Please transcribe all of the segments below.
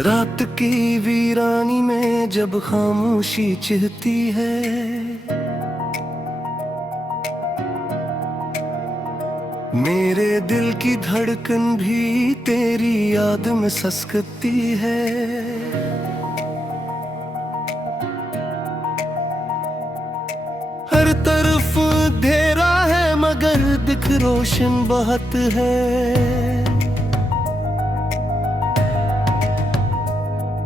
रात की वीरानी में जब खामोशी चिढ़ती है, मेरे दिल की धड़कन भी तेरी याद में ससकती है। हर तरफ अंधेरा है मगर दिख रोशन बहुत है।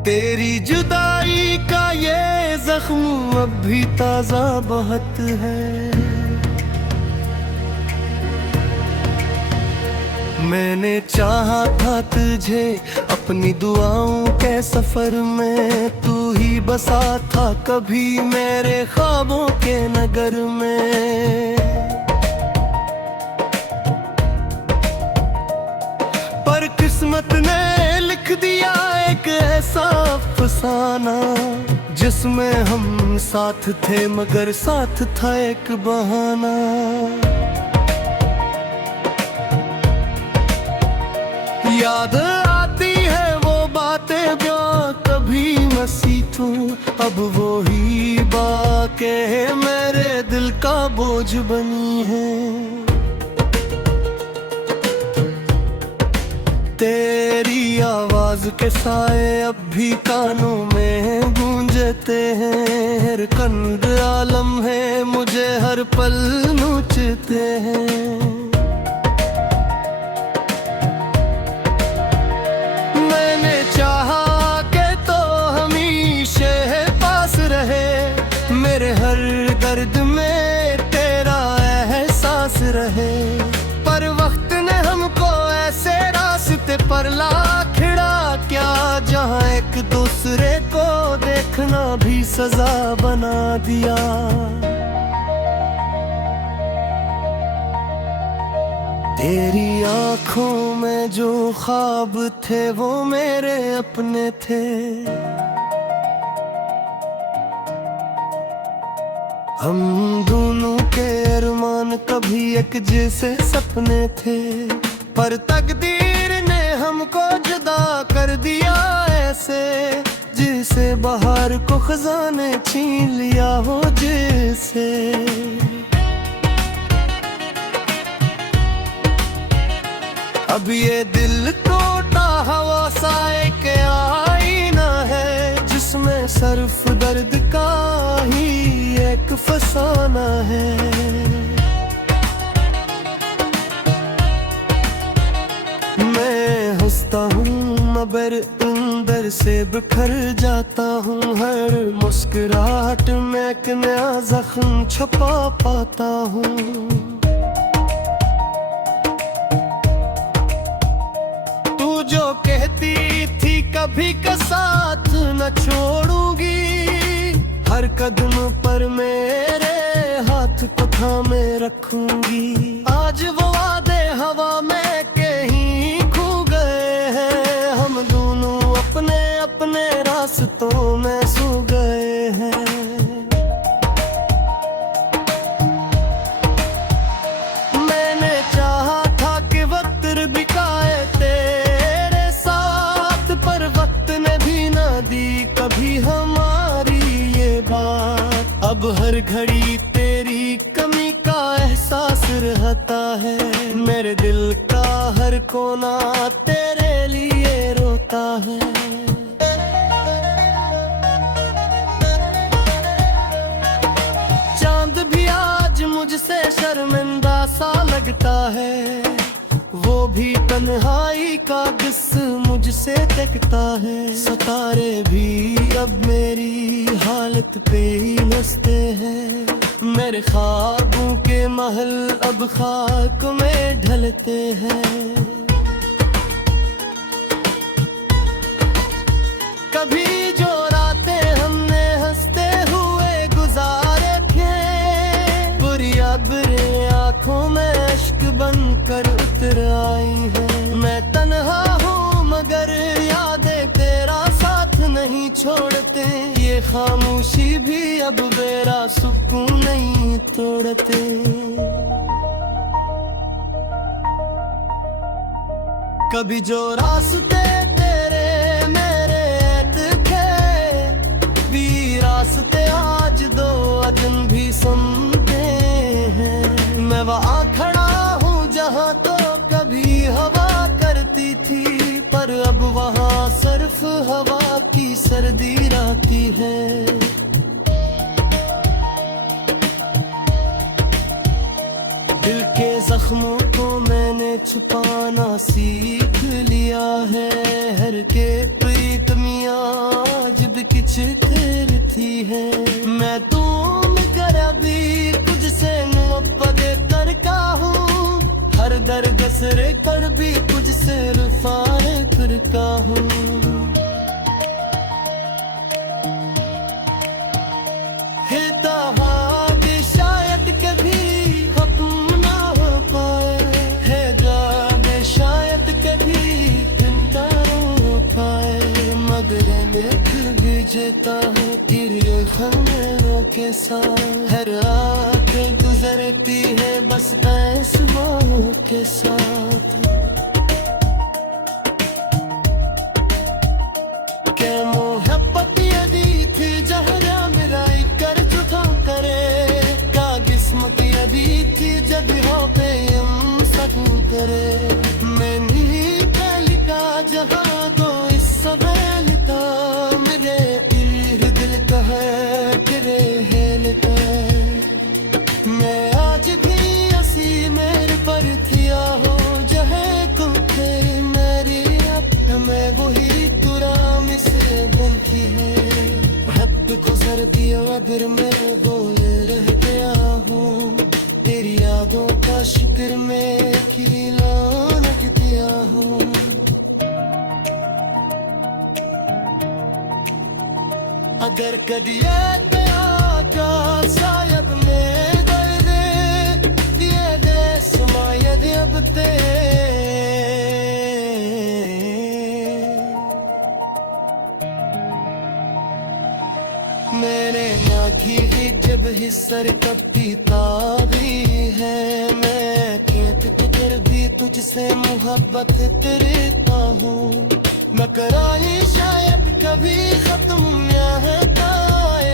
तेरी जुदाई का ये जख्म अब भी ताजा बहुत है। मैंने चाहा था तुझे अपनी दुआओं के सफर में, तू ही बसा था कभी मेरे ख्वाबों के नगर में। पर किस्मत ने लिख दिया एक ऐसा अफसाना, जिसमें हम साथ थे मगर साथ था एक बहाना। याद आती है वो बातें जो कभी मसी तू, अब वो ही बातें मेरे दिल का बोझ बनी है। तेरी आवाज के साए अब भी कानों में गूंजते हैं। हर कंद आलम है मुझे हर पल नोचते हैं। मैंने चाहा के तो हमेशा पास रहे, मेरे हर दर्द में तेरा एहसास रहे। पर वक्त ने हमको ऐसे रास्ते पर ला खिड़ा क्या, जहाँ एक दूसरे को देखना भी सजा बना दिया। तेरी आँखों में जो ख्वाब थे वो मेरे अपने थे। हम दोनों के अरमान कभी एक जैसे सपने थे, पर तकदीर ने हमको जुदा कर दिया ऐसे, जिसे बहार को खजाने छीन लिया हो जैसे। अब ये दिल टूटा हवा सा एक आईना है, जिसमें सिर्फ दर्द का ही एक फसाना है। मैं हंसता हूँ मगर अंदर से बिखर जाता हूँ। हर मुस्कुराहट में एक नया जख्म छुपा पाता हूँ। जो कहती थी कभी का साथ न छोड़ूंगी, हर कदम पर मेरे हाथ को थामे रखूंगी। आज वो वादे हवा में कहीं खो गए हैं, हम दोनों अपने अपने रास्तों में सो गए हैं। मैंने चाहा था कि वक्त बिकाए कभी हमारी ये बात। अब हर घड़ी तेरी कमी का एहसास रहता है, मेरे दिल का हर कोना तेरे लिए रोता है। चांद भी आज मुझसे शर्मिंदा सा लगता है, वो भी तन्हाई का किस मुझसे तकता है। सितारे भी अब मेरी हालत पे ही हंसते हैं, मेरे ख्वाबों के महल अब खाक में ढलते हैं। कभी जो रातें हमने हंसते हुए गुजारे थे, बुरी अबरें आंखों में अश्क बनकर उतर आई है। मैं तन्हा हूँ मगर यादें तेरा साथ नहीं छोड़ते, ये खामोशी भी अब मेरा सुकून नहीं तोड़ते। कभी जो रास्ते तेरे मेरे वास्ते आज दो अजन भी सुनते हैं। मैं वहाँ खड़ा हूँ जहाँ तो कभी हवा करती थी, पर अब वहाँ सिर्फ हवा की सर्दी रहती है। दिल के जख्मों को मैंने छुपाना सीख लिया है। हर के प्रीत मियाँ आज भी किच करती है। मैं तुम भी कुछ से मुहब्बत करता हूँ, हर दर्द सरे पर भी कुछ से रुफाए करता हूँ। शायद कभी खत्म ना हो पाए है गाने, शायद कभी जिंदा हो पाए, मगर देख गुजरता है तेरे ख्यालों के साथ। हर रात गुजरती है बस फैसलों के साथ। क्या मोहब्बत यदि थी जहरा मेरा कर जुदा करे, का किस्मत यदि थी जब हो पे हम सकूं करे। मैं नहीं पहली का जहाँ दो इस सवेलता, मेरे दिल का है तेरे हेलता। मैं आज भी हसी मेरे पर थिया हो जहे को थे मेरी, अब मैं वही तुरा से बोलती है। हद को सर्दी अगर मैं बोल रह गया हूँ, तेरी यादों का शुक्र मैं खिलाना दिया हूँ। अगर कभी का शायद में दर्द ये दे समायद अब ते मैंने ना की जब हिस्सर कपती तावी है। मैं कहते तुझे भी तुझसे मोहब्बत करता हूँ, न कराई शायद कभी खत्म है पाए,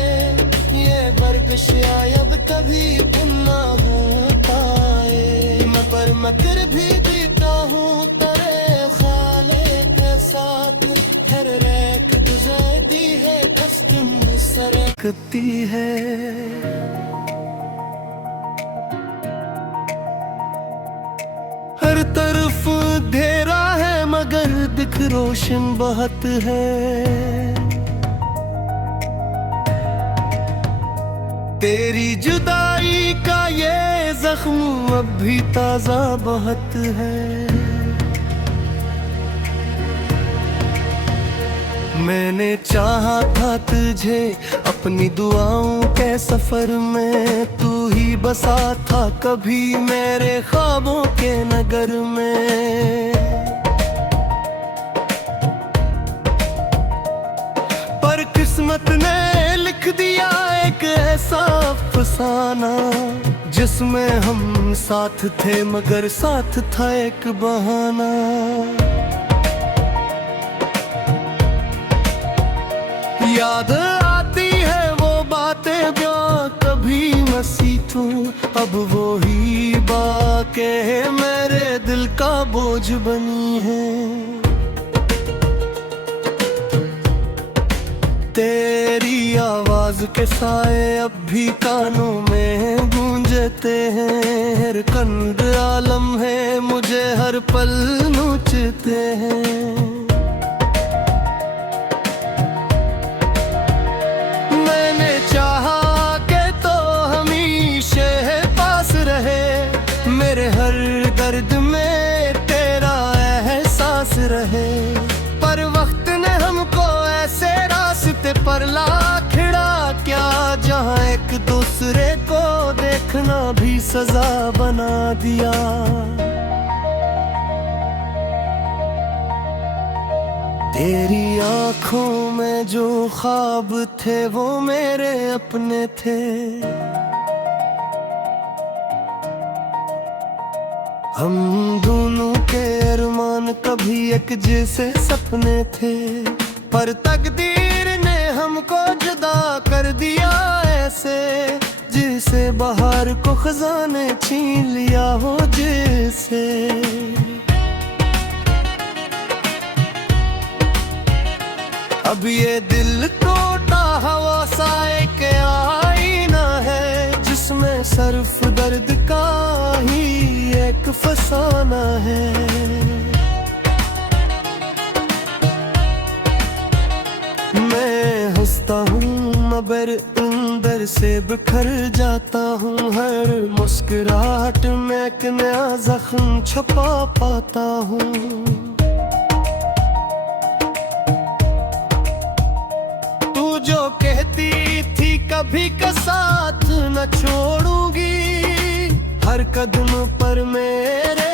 ये वर्ग शायद कभी ना हो पाए। मैं पर मकर भी जीता हूँ तेरे ख्याले के साथ। हर रेत गुजरती है कस्टम सरकती है। हर तरफ अंधेरा है मगर दिख रोशन बहुत है। तेरी जुदाई का ये जख्म अब भी ताजा बहुत है। मैंने चाहा था तुझे अपनी दुआओं के सफर में, तू ही बसा था कभी मेरे ख्वाबों के नगर में। पर किस्मत ने लिख दिया एक ऐसा अफसाना, जिसमें हम साथ थे मगर साथ था एक बहाना। याद आती है वो बातें जो कभी मसी तू, अब वो ही बातें मेरे दिल का बोझ बनी है। तेरी आवाज के साए अब भी कानों में गूंजते हैं। हर कंद आलम है मुझे हर पल नोचते हैं। मेरे हर दर्द में तेरा एहसास रहे, पर वक्त ने हमको ऐसे रास्ते पर ला खिड़ा क्या, जहाँ एक दूसरे को देखना भी सजा बना दिया। तेरी आँखों में जो ख्वाब थे वो मेरे अपने थे। हम दोनों के अरमान कभी एक जैसे सपने थे, पर तकदीर ने हमको जुदा कर दिया ऐसे, जिसे बाहर को खज़ां ने छीन लिया हो जिसे। अब ये दिल टूटा हवा सा एक आईना है, जिसमें सिर्फ दर्द का ही एक फसाना है। मैं हंसता हूँ मगर अंदर से बिखर जाता हूँ, हर मुस्कुराहट में एक नया जख्म छुपा पाता हूँ। जो कहती थी कभी का साथ न छोड़ूंगी, हर कदम पर मेरे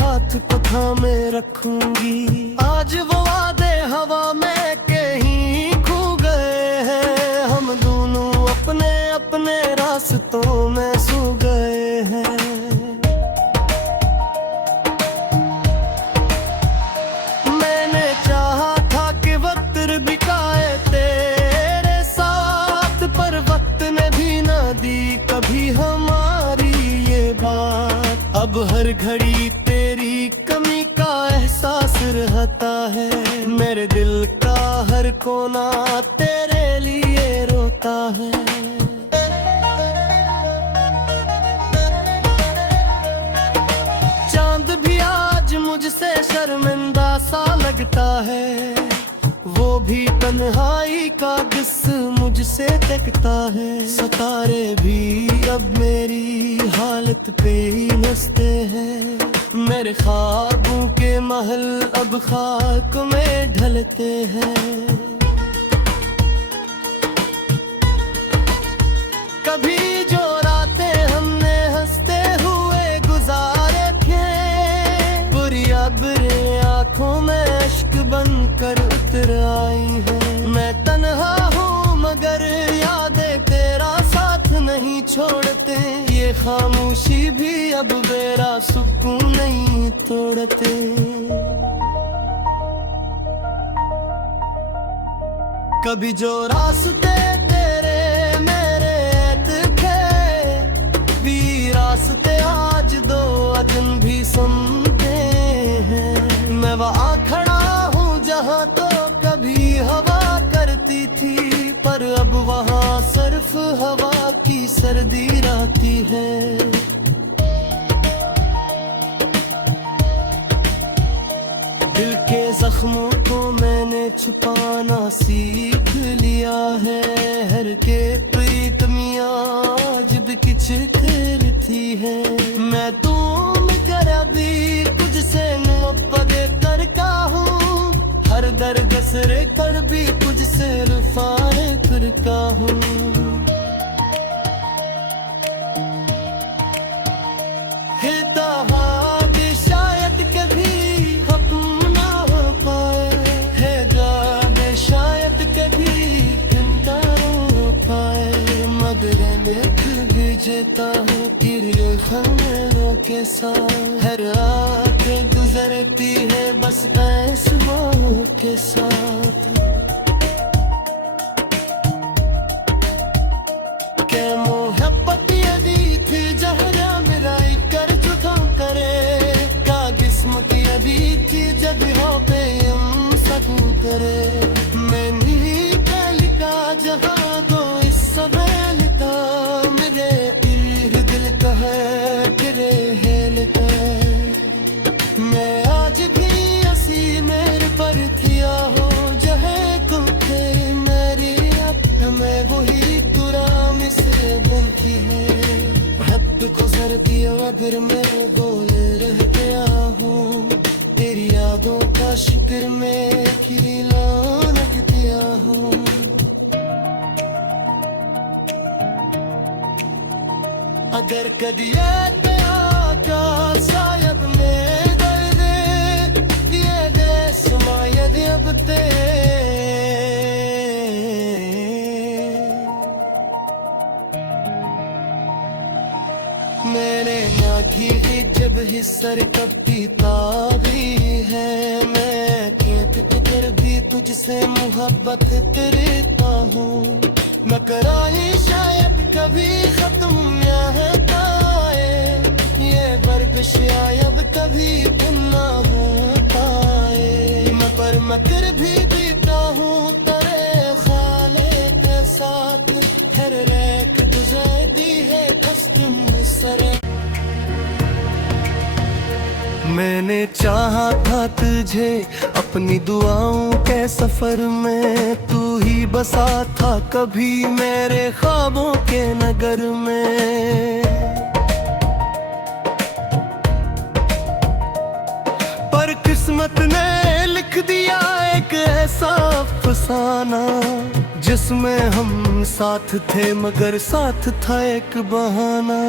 हाथ को थामे रखूंगी। आज वो वादे हवा में कहीं खो गए हैं, हम दोनों अपने अपने रास्तों में सो गए हैं। मैंने चाहा था कि वक्त बिकाए कभी हमारी ये बात, अब हर घड़ी तेरी कमी का एहसास रहता है। मेरे दिल का हर कोना तेरे लिए रोता है। चांद भी आज मुझसे शर्मिंदा सा लगता है, वो भी तन्हाई का किस मुझसे तकता है। सितारे भी अब मेरी हालत पे ही हंसते हैं, मेरे ख्वाबों के महल अब खाक में ढलते हैं। कभी जो रातें हमने हंसते हुए गुजारे थे, बुरी अबरें आंखों में अश्क बनकर उतर आई है। मैं तन्हा हूँ मगर यादें तेरा साथ नहीं छोड़ते, ये खामोशी भी अब मेरा सुकून नहीं तोड़ते। कभी जो रास्ते तेरे मेरे थे, भी रास्ते आज दो अजन भी सुनते हैं। मैं वहाँ खड़ा हूँ जहाँ तो कभी हवा करती थी, पर अब वहाँ सिर्फ हवा की सर्दी रहती है। दिल के जख्मों को मैंने छुपाना सीख लिया है, हर के प्रीतमियाँ आज भी किच खेलती है। मैं तुम कर अभी कुछ से मुहब्बत करता हूँ, हर दर्द सर कर भी कुछ से रुफाए करता हूँ। हिलता हाथ शायद कभी खत्म ना हो पाए, है गाने शायद कभी जिंदा हो पाए, मगर मैं गिरता हूँ तेरे ख्यालों के साथ। हर रात गुजरती है बस ख्वाबों के साथ। क्या मोहब्बत यदि थी जहरा मेरा कर जुदा करे, का किस्मत यदि थी जब हो पे हम सकूं करे। मैं नहीं पहली का जहाँ दो इस सवेल था, मेरे दिल का है तेरे हेलता। मैं आज भी हंसी मेरे पर किया हो जहे कुत्ते मेरी, अब मैं वही तुराम से बनती है। हद को सर दिया अगर मैं बोले रह गया हूँ, तेरी यादों का शिक्र में खिला लग दिया हूँ। अगर कदी का शायद में दर्द ये दे समायद अब ते मैंने ना की जब हिस्सर कपती तारी है। मैं मैं कहते फिर भी तुझसे मोहब्बत करता हूँ। न कराई शायद कभी खत्म यह पाए, ये वर्ग शायद कभी ना हो पाए। मैं पर मकर भी जीता हूँ तेरे ख्याले के साथ, हर रेख गुजरती है कस्म सरे। मैंने चाहा था तुझे अपनी दुआओं के सफर में, तू ही बसा था कभी मेरे ख्वाबों के नगर में। पर किस्मत ने लिख दिया एक ऐसा अफसाना, जिसमें हम साथ थे मगर साथ था एक बहाना।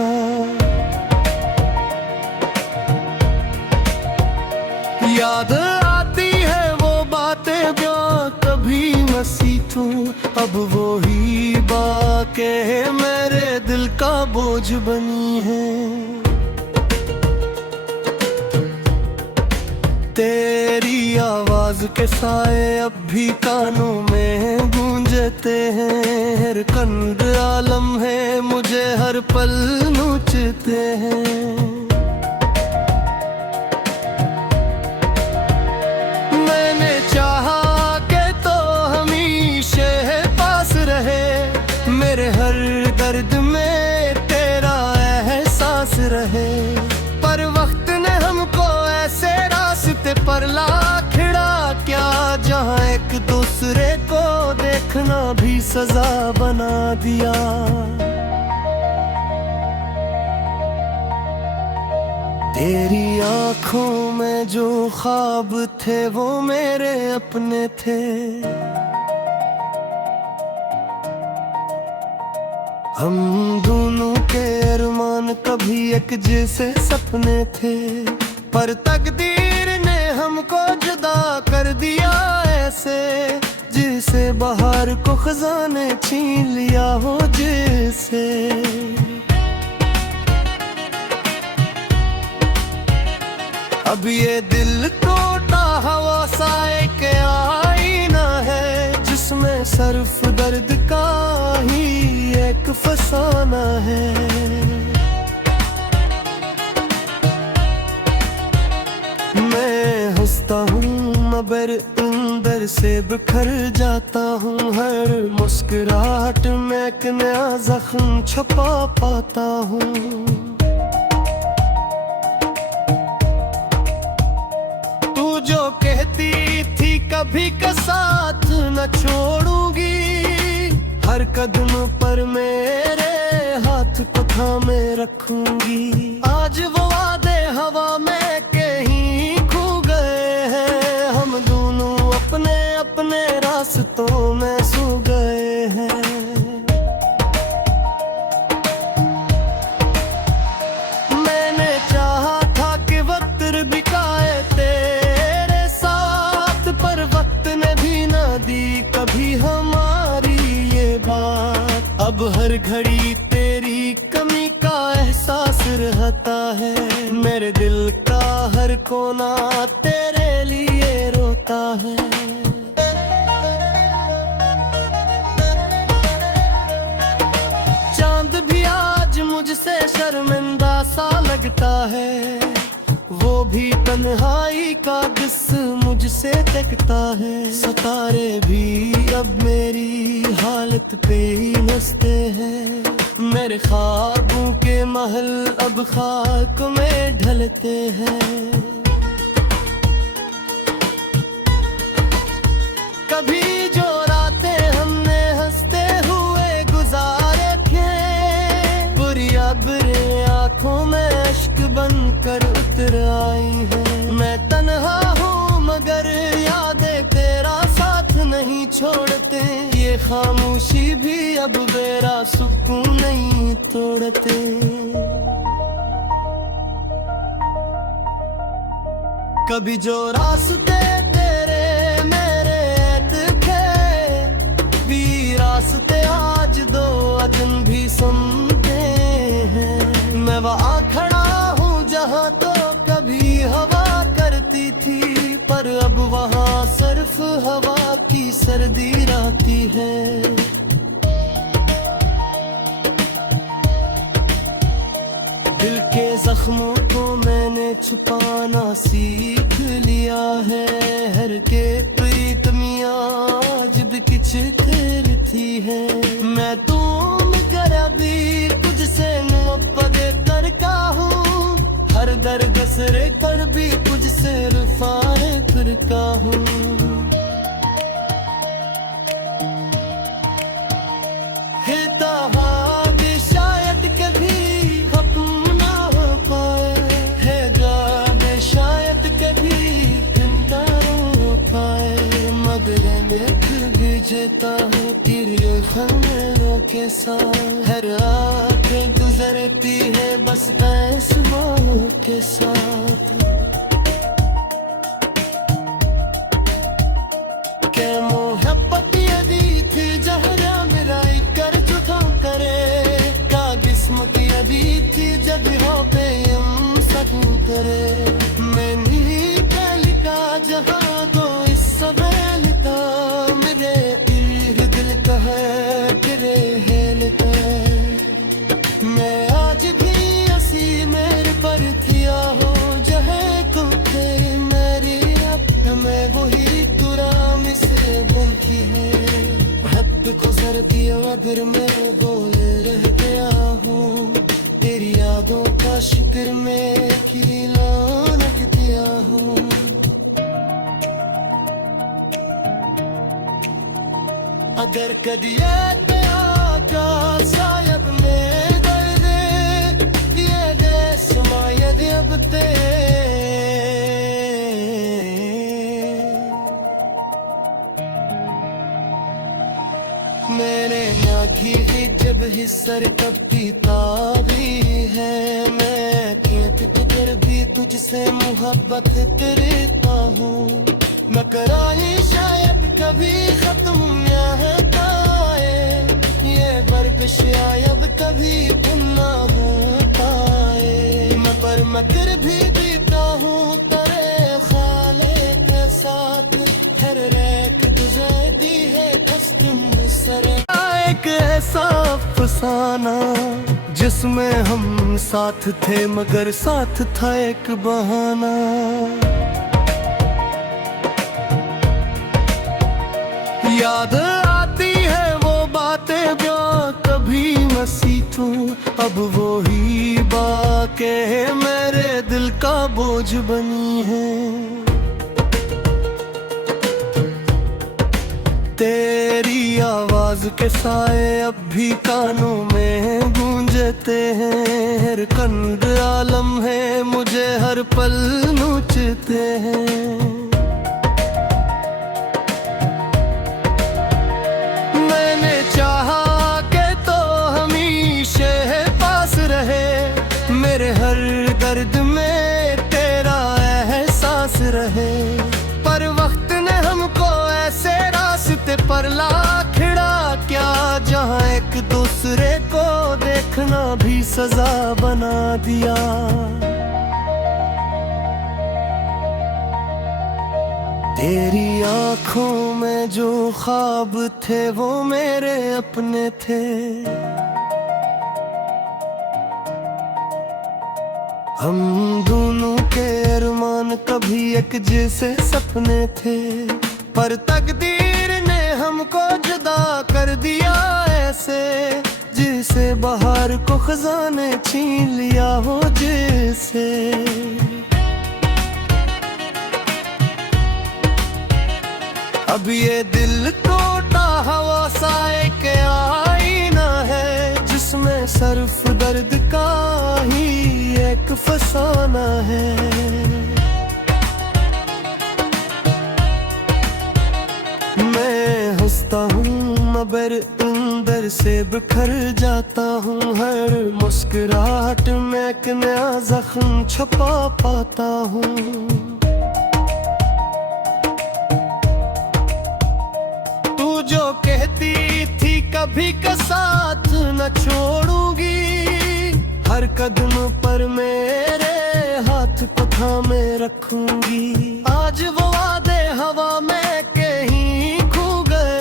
याद आती है वो बातें जो कभी मसी तू, अब वो ही बातें मेरे दिल का बोझ बनी है। तेरी आवाज के साए अब भी कानों में गूंजते हैं, हर कंद आलम है मुझे हर पल नोचते हैं। मेरे हर दर्द में तेरा एहसास रहे, पर वक्त ने हमको ऐसे रास्ते पर ला खिड़ा क्या, जहाँ एक दूसरे को देखना भी सजा बना दिया। तेरी आंखों में जो ख्वाब थे वो मेरे अपने थे, हम दोनों के अरमान कभी एक जैसे सपने थे। पर तकदीर ने हमको जुदा कर दिया ऐसे, जिसे बहार को खजाने छीन लिया हो जैसे। अब ये दिल टूटा हवा सा एक आईना है, जिसमें सिर्फ दर्द का ही एक फसाना है। मैं हंसता हूँ मगर अंदर से बिखर जाता हूँ, हर मुस्कुराहट में एक नया जख्म छुपा पाता हूँ। तू जो कहती थी कभी का साथ न छोड़ूंगी, हर कदम पर मेरे हाथ को थामे रखूंगी। आज वो वादे हवा में कहीं खो गए हैं, हम दोनों अपने अपने रास्तों में सो गए हैं। मैंने चाहा था कि वक्त बिकाए तेरे साथ, पर वक्त ने भी ना दी कभी हमारी बात। अब हर घड़ी तेरी कमी का एहसास रहता है, मेरे दिल का हर कोना तेरे लिए रोता है। चांद भी आज मुझसे शर्मिंदा सा लगता है, वो भी तन्हाई का किस मुझसे तकता है। सितारे भी अब मेरी हालत पे ही हंसते हैं, मेरे ख्वाबों के महल अब खाक में ढलते हैं। कभी जो रातें हमने हंसते हुए गुजारे थे, बुरी अबरें आंखों में अश्क बनकर उतर आई हैं। मैं तन्हा हूँ मगर यादें तेरा साथ नहीं छोड़ते, ये खामोशी भी अब मेरा सुकून नहीं तोड़ते। कभी जो रास्ते तेरे मेरे थे, भी रास्ते आज दो अजन भी सुनते हैं। मैं वहाँ खड़ा हूँ जहाँ तो कभी हवा करती थी, पर अब वहाँ सर्दी आती है। दिल के जख्मों को मैंने छुपाना सीख लिया है। हर के प्रीतमिया जब किच करती है। मैं तुम गरबी तुझसे मुहब्बत करता हूँ। हर दरगसरे कर भी तुझसे रुफाए करता हूँ। कहता हाँ भी शायद कभी खत्म ना हो पाए। है गाने शायद कभी जिंदा हो पाए। मगर देख भिजता है तेरे खमेरों के साथ। हर रात गुजरती है बस आसमानों के साथ। के मोहब्बत यदि थी जहरा मेरा कर चुका करे। का किस्मत यदि थी जब हो पे हम सकू करे। मैं नहीं कल का जहाँ तो इस सवेल था। मेरे दिल का है तेरे हेलता। मैं आज भी हसी मेरे पर थिया हो जहे कुत्ते मेरी। अब मैं वही तुराम से बनती है। हद गुजर दिया अगर मैं बोले रह गया हूँ। तेरी यादों का शिक्र में खिला लग दिया हूँ। अगर कदी पे आका सायब में दर्द ये दे समायद अब ते। मैंने ना की जब हिस्सर कपटी तावी है। मैं कहते कर भी तुझसे मोहब्बत करता हूँ। न कराई शायद कभी खत्म यहाँ पाए। ये बर्फ शायद कभी ना हो पाए। मैं पर मकर भी जीता हूँ तेरे ख्याले के साथ। हर रेत गुजरती है कस्टम सर। एक ऐसा अफसाना जिसमें हम साथ थे मगर साथ था एक बहाना। याद आती है वो बातें जो कभी नसी तू। अब वो ही बातें मेरे दिल का बोझ बनी है। तेरी आवाज के साए अब भी कानों में गूंजते हैं। हर कंद आलम है मुझे हर पल नोचते हैं। मैंने चाहा के तो हमेशा पास रहे। मेरे हर दर्द में तेरा एहसास रहे। पर वक्त ने हमको ऐसे रास्ते पर ला खिड़ा क्या। जहाँ एक दूसरे को देखना भी सजा बना दिया। तेरी आँखों में जो ख्वाब थे वो मेरे अपने थे। हम दोनों के अरमान कभी एक जैसे सपने थे। पर तकदीर ने हमको जुदा कर दिया ऐसे। जिसे बहार को खजाने छीन लिया हो जैसे। अब ये दिल टूटा हवा सा एक आईना है। जिसमें सिर्फ दर्द का ही एक फसाना है। मैं हंसता हूँ मगर अंदर से बिखर जाता हूँ। हर मुस्कुराहट में एक नया जख्म छुपा पाता हूँ। जो कहती थी कभी का साथ न छोड़ूंगी। हर कदम पर मेरे हाथ को थामे रखूंगी। आज वो वादे हवा में कहीं खो गए।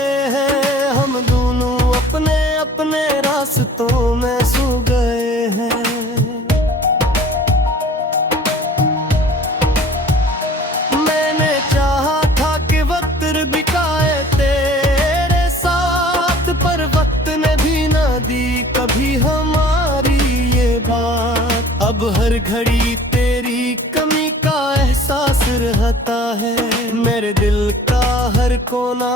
हर घड़ी तेरी कमी का एहसास रहता है, मेरे दिल का हर कोना